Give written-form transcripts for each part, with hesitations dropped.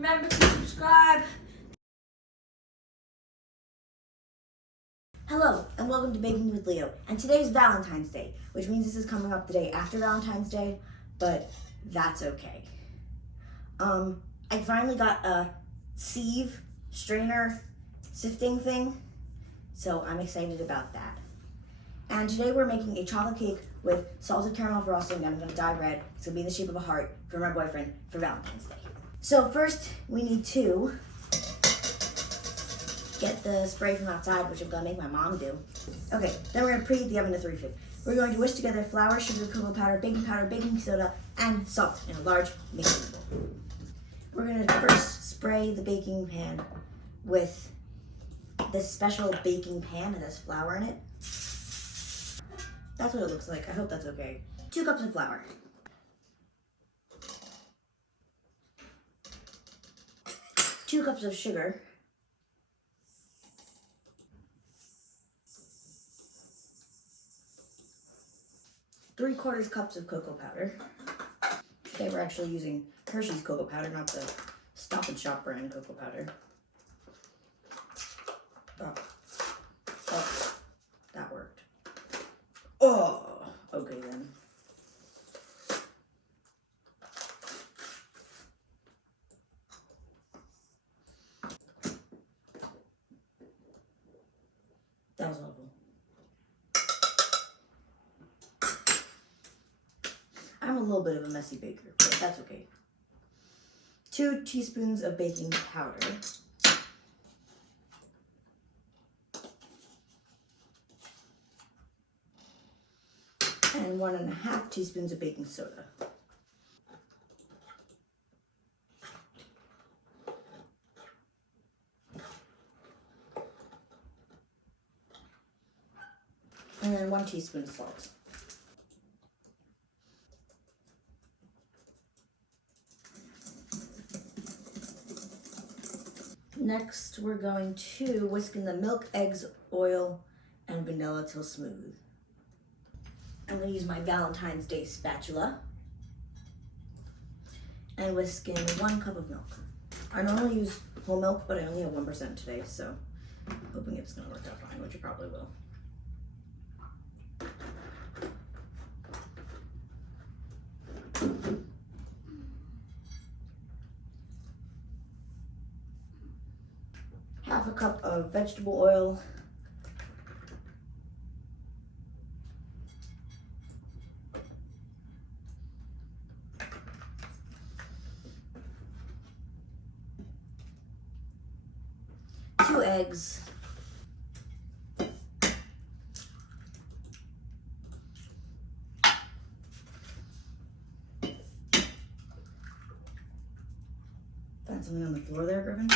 Remember to subscribe. Hello, and welcome to Baking with Leo. And today's Valentine's Day, which means this is coming up the day after Valentine's Day, but that's okay. I finally got a sieve, strainer, sifting thing, so I'm excited about that. And today we're making a chocolate cake with salted caramel frosting that I'm gonna dye red. It's gonna be in the shape of a heart for my boyfriend for Valentine's Day. So first, we need to get the spray from outside, which I'm gonna make my mom do. Okay, then we're gonna preheat the oven to 350. We're going to whisk together flour, sugar, cocoa powder, baking soda, and salt in a large mixing bowl. We're gonna first spray the baking pan with this special baking pan that has flour in it. That's what it looks like. I hope that's okay. 2 cups of flour. 2 cups of sugar. 3/4 cups of cocoa powder. Today we're actually using Hershey's cocoa powder, not the Stop and Shop brand cocoa powder. Oh, that worked. Oh, okay then. That was awful. I'm a little bit of a messy baker, but that's okay. 2 teaspoons of baking powder. And 1.5 teaspoons of baking soda. And then 1 teaspoon of salt. Next, we're going to whisk in the milk, eggs, oil, and vanilla till smooth. I'm going to use my Valentine's Day spatula and whisk in 1 cup of milk. I normally use whole milk, but I only have 1% today, so I'm hoping it's going to work out fine, which it probably will. Half a cup of vegetable oil. Two eggs. Found something on the floor there, Griffin.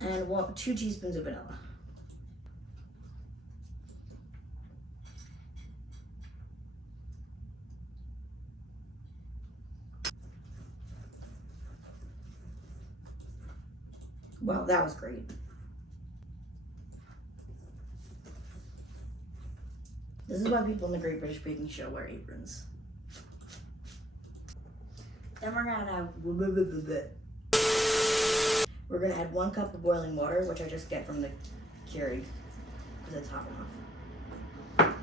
And 2 teaspoons of vanilla. Wow, that was great. This is why people in the Great British Baking Show wear aprons. Then we're gonna add 1 cup of boiling water, which I just get from the Keurig, because it's hot enough.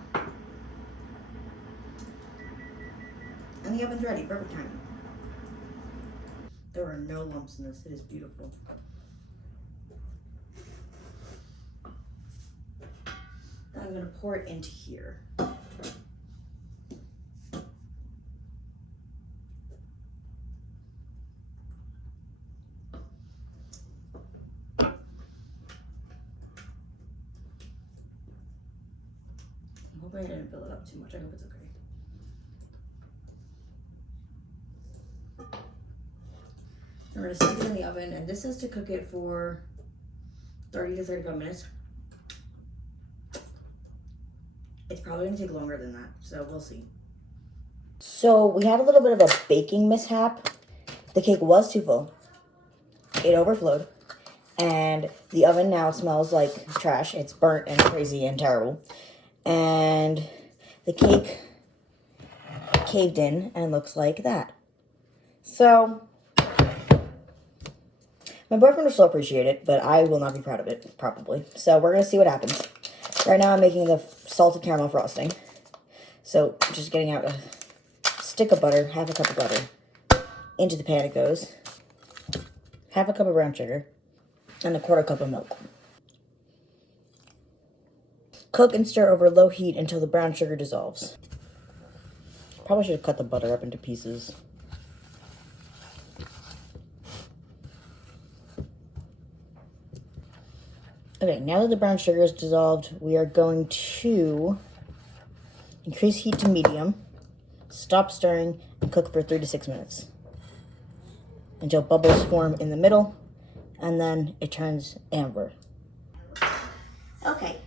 And the oven's ready, perfect timing. There are no lumps in this, it is beautiful. Then I'm gonna pour it into here. I'm hoping I didn't fill it up too much. I hope it's okay. We're gonna stick it in the oven, and this is to cook it for 30 to 35 minutes. It's probably gonna take longer than that, so we'll see. So we had a little bit of a baking mishap. The cake was too full. It overflowed. And the oven now smells like trash. It's burnt and crazy and terrible. And the cake caved in and looks like that. So My boyfriend will still appreciate it, but I will not be proud of it, probably. So we're going to see what happens. Right now I'm making the salted caramel frosting. So just getting out a stick of butter, half a cup of butter. Into the pan it goes. Half a cup of brown sugar. And a quarter cup of milk. Cook and stir over low heat until the brown sugar dissolves. Probably should have cut the butter up into pieces. Okay, now that the brown sugar is dissolved, we are going to increase heat to medium, stop stirring, and cook for 3 to 6 minutes until bubbles form in the middle, and then it turns amber. Okay,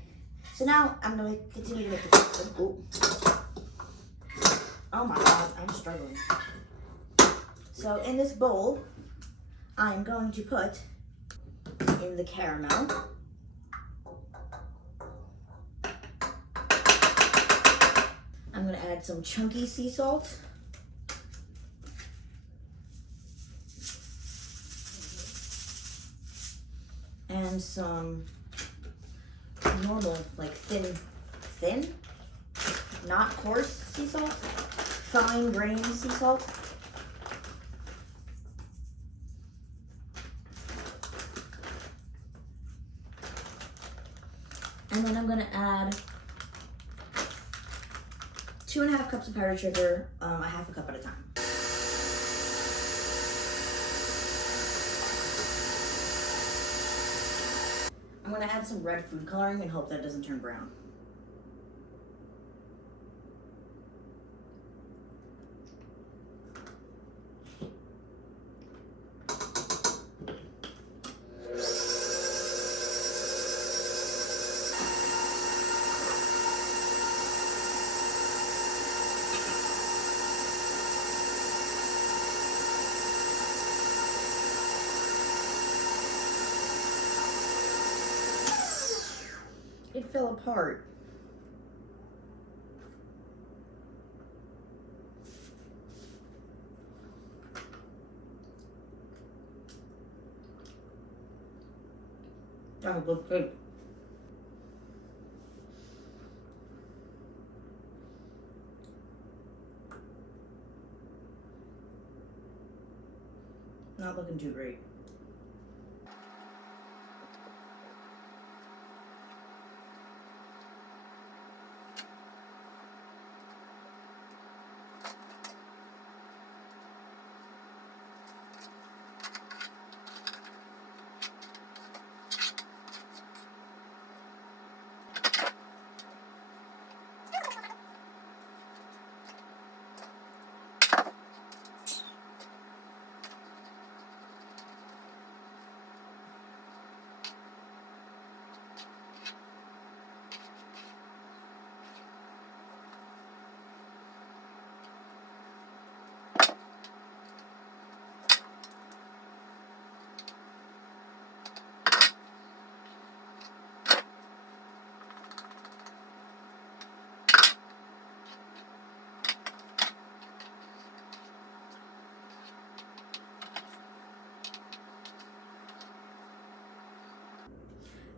so now I'm going to continue to make the frosting. Oh my god, I'm struggling. So in this bowl, I'm going to put in the caramel. I'm going to add some chunky sea salt. And some normal, like thin, not coarse sea salt, fine grained sea salt. And then I'm going to add 2.5 cups of powdered sugar, a half a cup at a time. I'm going to add some red food coloring and hope that it doesn't turn brown. It fell apart. That looks good. Not looking too great.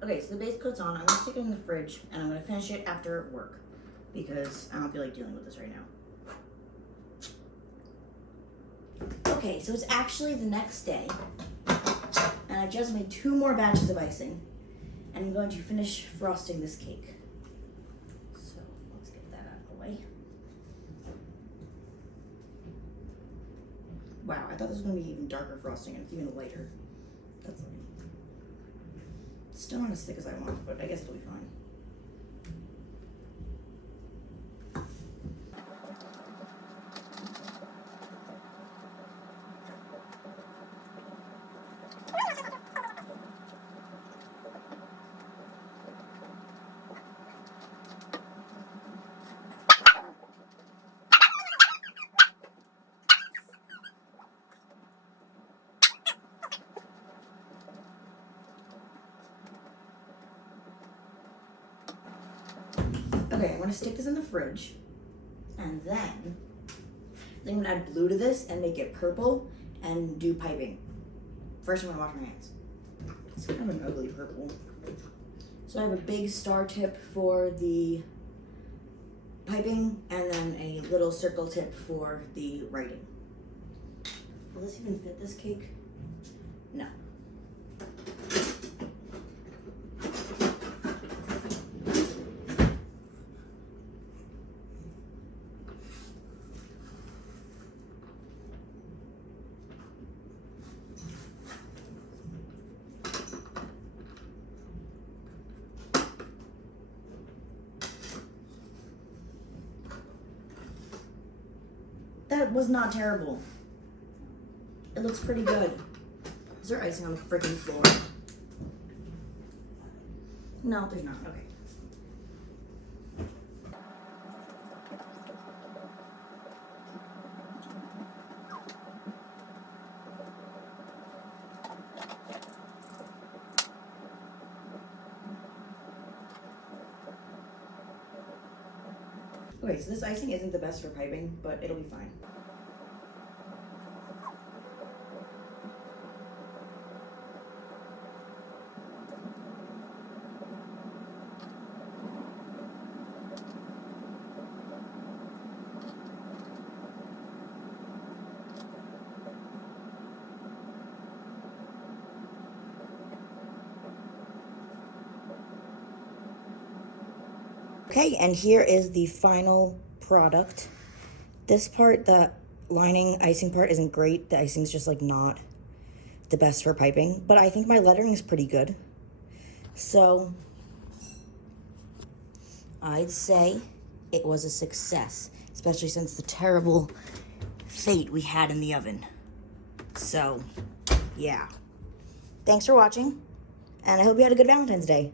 Okay, so the base coat's on. I'm gonna stick it in the fridge and I'm gonna finish it after work because I don't feel like dealing with this right now. Okay, so it's actually the next day and I just made 2 more batches of icing and I'm going to finish frosting this cake. So let's get that out of the way. Wow, I thought this was gonna be even darker frosting and it's even lighter. That's lame. Still not as thick as I want, but I guess it'll be fine. Okay, I'm gonna stick this in the fridge, and then I'm gonna add blue to this and make it purple and do piping. First, I'm gonna wash my hands. It's kind of an ugly purple. So I have a big star tip for the piping, and then a little circle tip for the writing. Will this even fit this cake? No. That was not terrible. It looks pretty good. Is there icing on the freaking floor? No, there's not. Okay. Okay, so this icing isn't the best for piping, but it'll be fine. Okay, and here is the final product. This part, the lining icing part, isn't great. The icing's just like not the best for piping, but I think my lettering is pretty good. So I'd say it was a success, especially since the terrible fate we had in the oven. So yeah, thanks for watching, and I hope you had a good Valentine's Day.